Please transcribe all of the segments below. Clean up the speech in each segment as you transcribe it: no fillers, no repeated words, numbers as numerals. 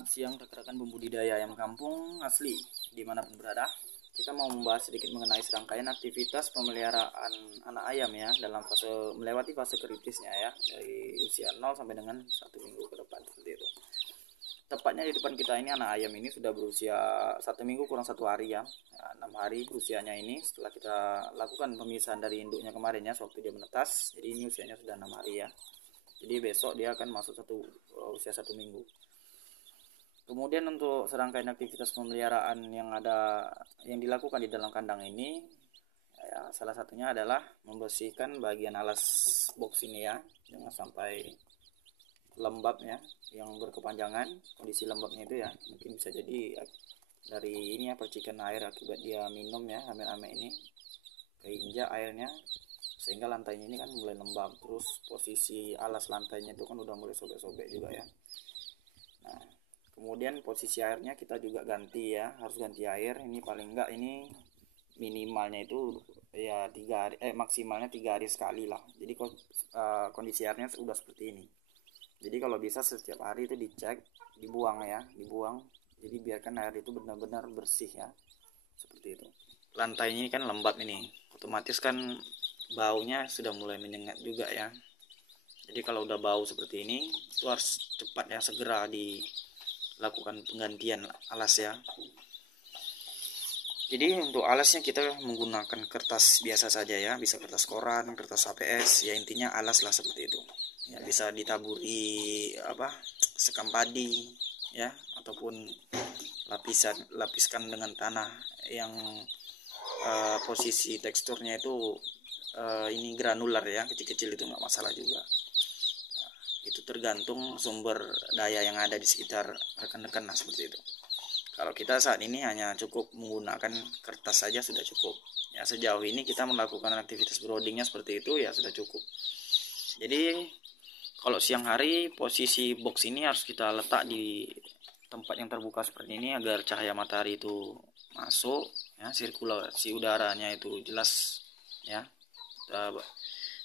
Selamat siang rekan-rekan pembudidaya ayam kampung asli dimanapun berada. Kita mau membahas sedikit mengenai serangkaian aktivitas pemeliharaan anak ayam ya dalam melewati fase kritisnya ya, dari usia 0 sampai dengan 1 minggu ke depan seperti itu. Tepatnya di depan kita ini anak ayam ini sudah berusia 1 minggu kurang 1 hari ya, 6 hari usianya ini setelah kita lakukan pemisahan dari induknya kemarin ya, sewaktu dia menetas. Jadi ini usianya sudah 6 hari ya. Jadi besok dia akan masuk usia 1 minggu. Kemudian untuk serangkaian aktivitas pemeliharaan yang dilakukan di dalam kandang ini ya, salah satunya adalah membersihkan bagian alas box ini ya, jangan sampai lembab ya, yang berkepanjangan. Kondisi lembabnya itu ya mungkin bisa jadi dari ini ya, percikan air akibat dia minum ya, ame-ame ini keinjak airnya sehingga lantainya ini kan mulai lembab. Terus posisi alas lantainya itu kan udah mulai sobek-sobek juga ya. Nah, kemudian posisi airnya kita juga ganti ya, harus ganti air. Ini paling enggak ini minimalnya itu ya 3 hari, maksimalnya 3 hari sekali lah. Jadi kondisi airnya sudah seperti ini. Jadi kalau bisa setiap hari itu dicek, dibuang ya, dibuang. Jadi biarkan air itu benar-benar bersih ya, seperti itu. Lantainya ini kan lembab ini, otomatis kan baunya sudah mulai menyengat juga ya. Jadi kalau udah bau seperti ini itu harus cepat ya, segera dilakukan penggantian alas ya. Jadi untuk alasnya kita menggunakan kertas biasa saja ya, bisa kertas koran, kertas HPS ya, intinya alas lah seperti itu ya. Bisa ditaburi sekam padi ya, ataupun lapiskan dengan tanah yang posisi teksturnya itu ini granular ya, kecil-kecil, itu nggak masalah juga. Itu tergantung sumber daya yang ada di sekitar rekan-rekan lah seperti itu. Kalau kita saat ini hanya cukup menggunakan kertas saja sudah cukup ya. Sejauh ini kita melakukan aktivitas broodingnya seperti itu ya, sudah cukup. Jadi kalau siang hari posisi box ini harus kita letak di tempat yang terbuka seperti ini agar cahaya matahari itu masuk ya, sirkulasi udaranya itu jelas ya,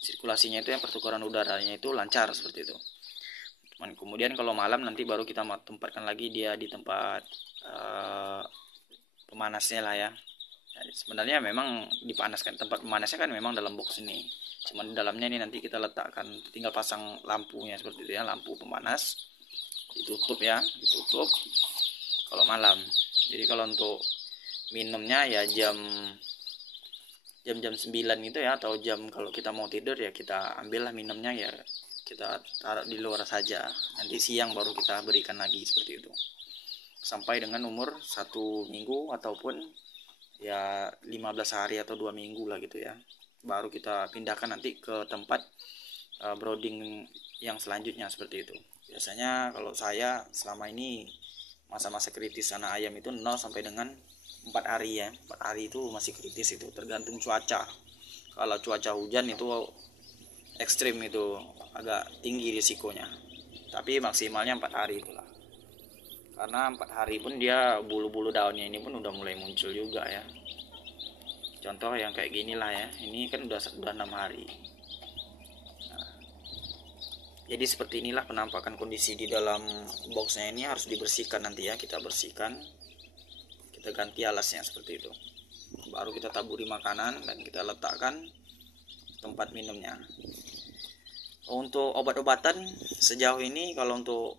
sirkulasinya itu yang pertukaran udaranya itu lancar seperti itu. Kemudian kalau malam nanti baru kita tempatkan lagi dia di tempat pemanasnya lah ya. Sebenarnya memang dipanaskan, tempat pemanasnya kan memang dalam box ini, cuman di dalamnya ini nanti kita letakkan, tinggal pasang lampunya seperti itu ya, lampu pemanas ditutup ya, ditutup kalau malam. Jadi kalau untuk minumnya ya jam 9 gitu ya, atau jam kalau kita mau tidur ya kita ambillah minumnya ya, kita taruh di luar saja, nanti siang baru kita berikan lagi seperti itu sampai dengan umur 1 minggu ataupun ya 15 hari atau 2 minggu lah gitu ya, baru kita pindahkan nanti ke tempat brooding yang selanjutnya seperti itu. Biasanya kalau saya selama ini masa-masa kritis anak ayam itu 0 sampai dengan 4 hari ya. 4 hari itu masih kritis, itu tergantung cuaca. Kalau cuaca hujan itu ekstrim, itu agak tinggi risikonya, tapi maksimalnya 4 hari itulah. Karena 4 hari pun dia bulu-bulu daunnya ini pun udah mulai muncul juga ya. Contoh yang kayak gini lah ya, ini kan udah 6 hari. Nah, jadi seperti inilah penampakan kondisi di dalam boxnya ini. Harus dibersihkan nanti ya, kita bersihkan, kita ganti alasnya seperti itu, baru kita taburi makanan dan kita letakkan tempat minumnya. Untuk obat-obatan sejauh ini kalau untuk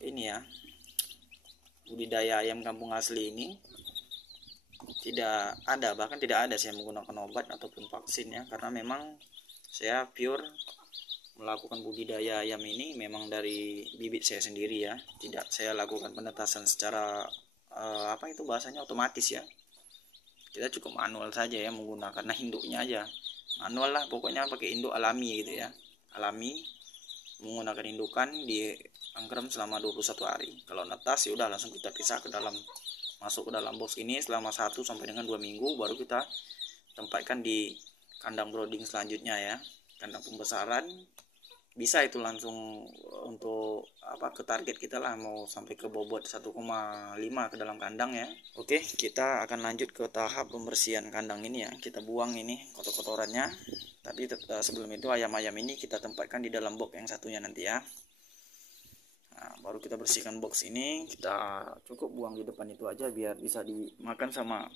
ini ya, budidaya ayam kampung asli ini tidak ada, bahkan tidak ada saya menggunakan obat ataupun vaksin ya, karena memang saya pure melakukan budidaya ayam ini memang dari bibit saya sendiri ya, tidak saya lakukan penetasan secara bahasanya otomatis ya. Kita cukup manual saja ya, menggunakan induknya aja manual lah, pokoknya pakai induk alami gitu ya, alami, menggunakan indukan di angkrem selama 21 hari. Kalau netas ya udah langsung kita pisah masuk ke dalam box ini selama 1 sampai dengan 2 minggu, baru kita tempatkan di kandang brooding selanjutnya ya, kandang pembesaran. Bisa itu langsung untuk ke target kita lah, mau sampai ke bobot 1,5 ke dalam kandang ya. Oke, kita akan lanjut ke tahap pembersihan kandang ini ya. Kita buang ini kotor-kotorannya, tapi sebelum itu ayam-ayam ini kita tempatkan di dalam box yang satunya nanti ya. Nah, baru kita bersihkan box ini, kita cukup buang di depan itu aja biar bisa dimakan sama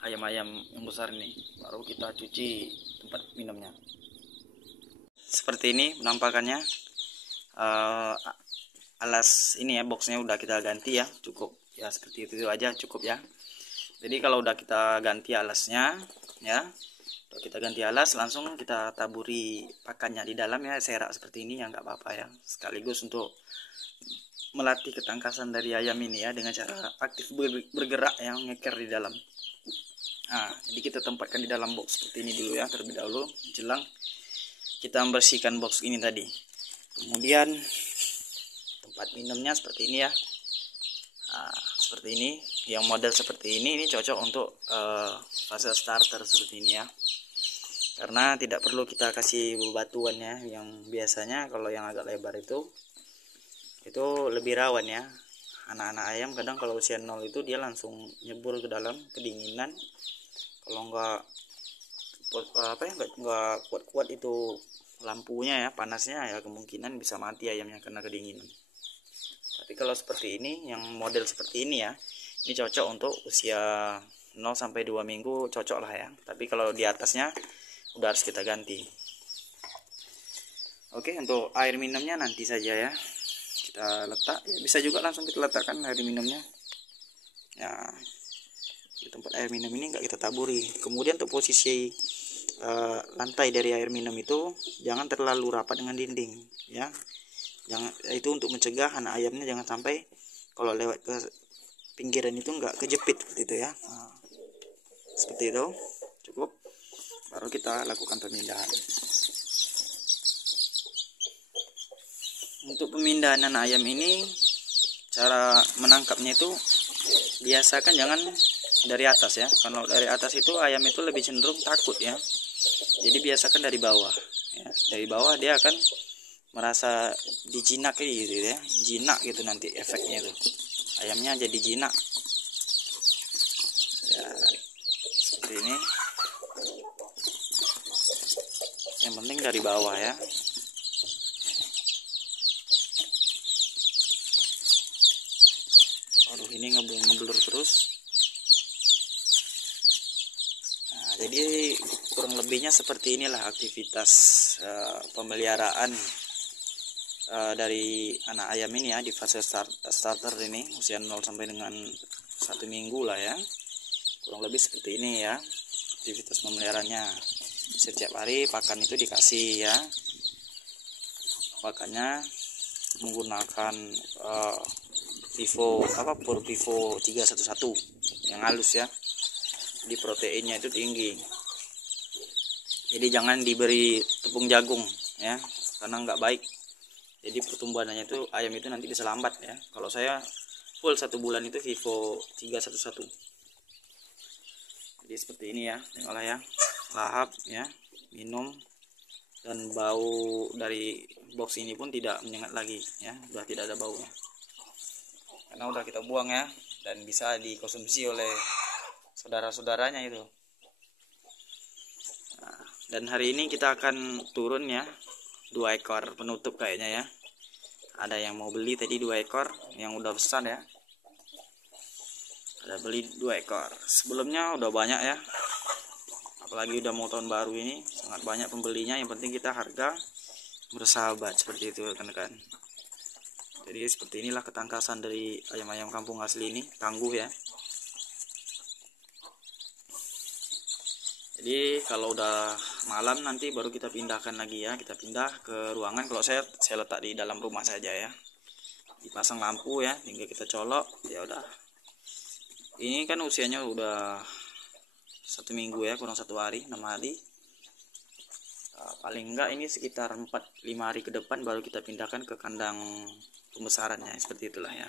ayam-ayam yang besar ini. Baru kita cuci tempat minumnya. Seperti ini penampakannya. Alas ini ya, boxnya udah kita ganti ya, cukup ya, seperti itu aja cukup ya. Jadi kalau udah kita ganti alasnya ya, udah kita ganti alas, langsung kita taburi pakannya di dalam ya, serak seperti ini ya, nggak apa-apa ya, sekaligus untuk melatih ketangkasan dari ayam ini ya, dengan cara aktif bergerak yang ngeker di dalam. Nah, jadi kita tempatkan di dalam box seperti ini dulu ya, terlebih dahulu jelang kita membersihkan box ini tadi. Kemudian tempat minumnya seperti ini ya. Nah, seperti ini, yang model seperti ini cocok untuk fase starter seperti ini ya, karena tidak perlu kita kasih bebatuan ya, yang biasanya kalau yang agak lebar itu lebih rawan ya. Anak-anak ayam kadang kalau usia 0 itu dia langsung nyebur ke dalam kedinginan, kalau nggak kuat-kuat itu lampunya ya, panasnya ya, kemungkinan bisa mati ayamnya karena kedinginan. Tapi kalau seperti ini, yang model seperti ini ya, ini cocok untuk usia 0 sampai 2 minggu, cocok lah ya. Tapi kalau di atasnya udah harus kita ganti. Oke, untuk air minumnya nanti saja ya, kita letak ya, bisa juga langsung kita letakkan air minumnya ya. Di tempat air minum ini nggak kita taburi. Kemudian untuk posisi lantai dari air minum itu jangan terlalu rapat dengan dinding ya, jangan, itu untuk mencegah anak ayamnya jangan sampai kalau lewat ke pinggiran itu nggak kejepit seperti itu ya. Nah, seperti itu cukup, baru kita lakukan pemindahan. Untuk pemindahan anak ayam ini, cara menangkapnya itu biasakan jangan dari atas ya. Kalau dari atas itu ayam itu lebih cenderung takut ya. Jadi biasakan dari bawah ya. Dari bawah dia akan merasa dijinak gitu ya. Jinak gitu nanti efeknya itu. Ayamnya jadi jinak. Ya, seperti ini. Yang penting dari bawah ya. Aduh, ini ngeblur terus. Nah, jadi kurang lebihnya seperti inilah aktivitas pemeliharaan dari anak ayam ini ya, di fase starter ini, usia 0 sampai dengan 1 minggu lah ya. Kurang lebih seperti ini ya aktivitas pemeliharanya. Setiap hari pakan itu dikasih ya, pakannya menggunakan Pur Vivo 311 yang halus ya. Di proteinnya itu tinggi, jadi jangan diberi tepung jagung ya, karena nggak baik. Jadi pertumbuhannya itu ayam itu nanti bisa lambat ya. Kalau saya full 1 bulan itu Vivo 311. Jadi seperti ini ya, tengoklah ya, lahap ya, minum, dan bau dari box ini pun tidak menyengat lagi ya, sudah tidak ada baunya karena udah kita buang ya, dan bisa dikonsumsi oleh saudara-saudaranya itu. Nah, dan hari ini kita akan turun ya, 2 ekor penutup kayaknya ya. Ada yang mau beli tadi 2 ekor yang udah besar ya, ada beli 2 ekor. Sebelumnya udah banyak ya, apalagi udah mau tahun baru ini, sangat banyak pembelinya. Yang penting kita harga bersahabat, seperti itu rekan-rekan. Jadi seperti inilah ketangkasan dari ayam-ayam kampung asli ini, tangguh ya. Jadi kalau udah malam nanti baru kita pindahkan lagi ya, kita pindah ke ruangan. Kalau saya letak di dalam rumah saja ya, dipasang lampu ya, tinggal kita colok ya udah. Ini kan usianya udah 1 minggu ya, kurang 1 hari, 6 hari. Paling enggak ini sekitar 4-5 hari ke depan baru kita pindahkan ke kandang pembesarannya, seperti itulah ya.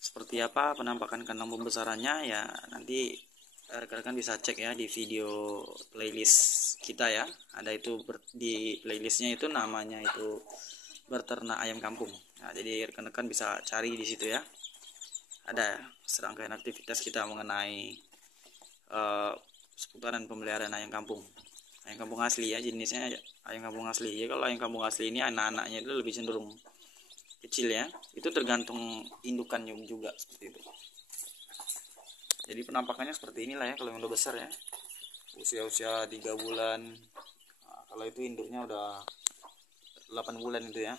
Seperti apa penampakan kandang pembesarannya ya, nanti rekan-rekan bisa cek ya di video playlist kita ya. Ada itu di playlistnya itu namanya itu berternak ayam kampung. Nah, jadi rekan-rekan bisa cari di situ ya. Ada serangkaian aktivitas kita mengenai seputaran pemeliharaan ayam kampung. Ayam kampung asli ya, jenisnya ayam kampung asli. Ya kalau ayam kampung asli ini anak-anaknya itu lebih cenderung kecil ya, itu tergantung indukannya juga seperti itu. Jadi penampakannya seperti inilah ya kalau yang udah besar ya, usia 3 bulan. Nah, kalau itu induknya udah 8 bulan itu ya.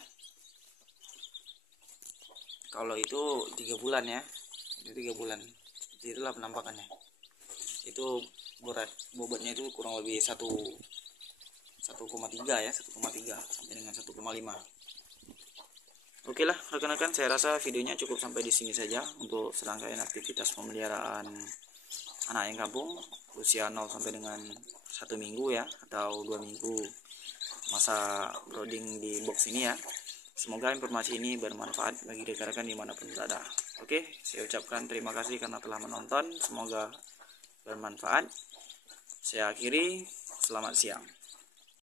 Kalau itu 3 bulan ya, itu 3 bulan. Seperti itulah penampakannya. Itu bobotnya itu kurang lebih 1,3 ya, 1,3 sampai dengan 1,5. Oke lah rekan-rekan, saya rasa videonya cukup sampai di sini saja untuk serangkaian aktivitas pemeliharaan anak ayam kampung usia 0 sampai dengan 1 minggu ya, atau 2 minggu masa brooding di box ini ya. Semoga informasi ini bermanfaat bagi rekan-rekan dimanapun berada. Oke, saya ucapkan terima kasih karena telah menonton, semoga bermanfaat. Saya akhiri, selamat siang.